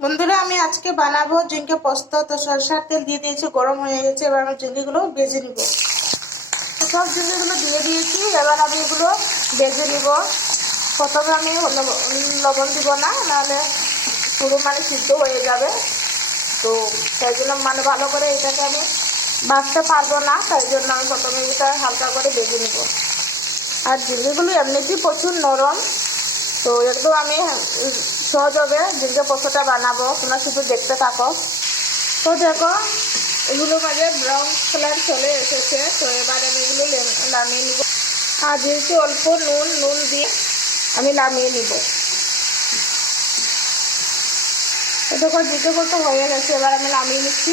বন্ধুরা, আমি আজকে বানাবো জিঙ্কে পোস্ত। তো সরষার তেল দিয়ে দিয়েছি, গরম হয়ে গেছে। এবার আমি জিঙ্কিগুলো বেজে নিব। তো সব জিঙ্কিগুলো দিয়ে দিয়েছি। এবার আমি এগুলো বেজে নিব। প্রথমে আমি লব- লবণ দিব না, নাহলে পুরো মানে সিদ্ধ হয়ে যাবে। তো তাই জন্য মানে ভালো করে এটাকে আমি বাঁচতে পারব না, তাই জন্য আমি প্রথমে এটা হালকা করে বেজে নিব। আর জিঙ্কিগুলো এমনিতেই প্রচুর নরম। তো একদম আমি সহজ হবে জিঙ্কে পোস্তটা বানাবো তোমরা শুধু দেখতে থাকো তো দেখো এগুলো মাঝে ব্রাউন কালার চলে এসেছে। তো এবার আমি এগুলো নামিয়ে নিব। আর দিয়েছি অল্প নুন নুন দিয়ে আমি নামিয়ে নিব। দেখো জিজ্ঞে করতে হয়ে গেছে, এবার আমি নামিয়ে নিচ্ছি।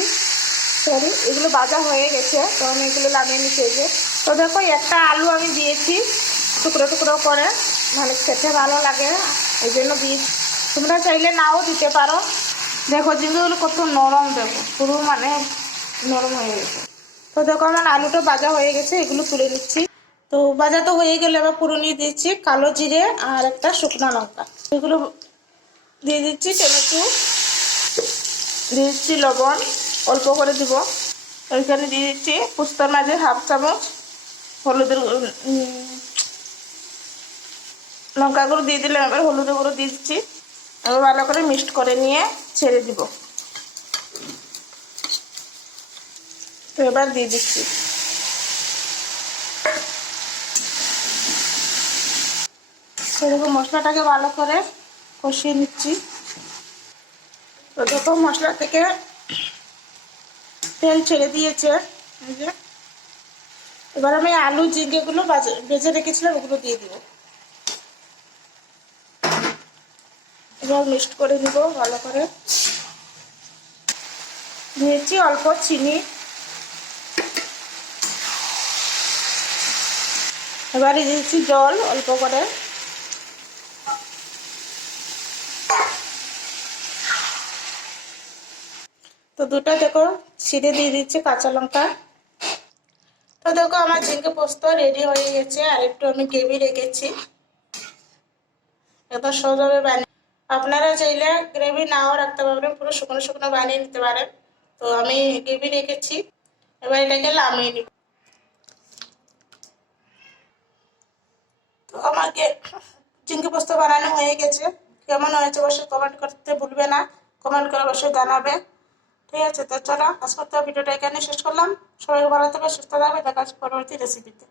সরি এগুলো বাজা হয়ে গেছে, তো আমি এগুলো নামিয়ে নিচ্ছি যে। তো দেখো একটা আলু আমি দিয়েছি, টুকরো টুকরো করে। মানে খেতে ভালো লাগে, এই জন্য দিয়েছি। তোমরা চাইলে নাও দিতে পারো। দেখো জিঙ্গিগুলো কত নরম দেখো। পুরো মানে নরম হয়ে গেছে। তো দেখো আমার আলুটা ভাজা হয়ে গেছে এগুলো তুলে নিচ্ছি। তো ভাজা তো হয়ে গেলে এবার পুরো নিয়ে দিচ্ছি কালো জিরে আর একটা শুকনো লঙ্কা। এগুলো দিয়ে দিচ্ছি টমেটো দিয়ে দিচ্ছি লবণ অল্প করে দিব। ওইখানে দিয়ে দিচ্ছি পুস্তার মাঝে হাফ চামচ হলুদের গু- উম, লঙ্কা গুঁড়ো দিয়ে দিলাম। এবার হলুদের গুঁড়ো দিয়ে দিচ্ছি। এবার ভালো করে মিক্সড করে নিয়ে ছেড়ে দিব। তো এবার দিয়ে দিচ্ছি। সেরকম মশলাটাকে ভালো করে কষিয়ে নিচ্ছি। তো দেখো মশলা থেকে তেল ছেড়ে দিয়েছে। এবার আমি আলু জিঙ্গেগুলো বাজে- রেখেছিলাম, ওগুলো দিয়ে দিব। এবার মিক্সড করে দিব ভালো করে। দিয়েছি অল্প চিনি। এবারে দিয়েছি জল অল্প করে। তো দুটো দেখো ছিঁড়ে দিয়ে দিচ্ছি কাঁচা লঙ্কা। তো দেখো আমার ঝিঙ্গে পোস্ত রেডি হয়ে গেছে, আর একটু আমি গ্রেভি রেখেছি। এত সহজভাবে বানিয়ে আপনারা চাইলে গ্রেভি নাও রাখতে পারবেন, পুরো শুকনো শুকনো বানিয়ে নিতে পারেন। তো আমি গ্রেভি রেখেছি, এবার এটাকে নামিয়ে নিব। তো আমাকে চিংড়ি পোস্ত বানানো হয়ে গেছে। কেমন হয়েছে অবশ্যই কমেন্ট করতে ভুলবে না কমেন্ট করে অবশ্যই জানাবে। ঠিক আছে, তো চলো আজকের তো ভিডিওটা এখানে শেষ করলাম। সবাই ভালো থাকবে সুস্থ থাকবে দেখা পরবর্তী রেসিপিতে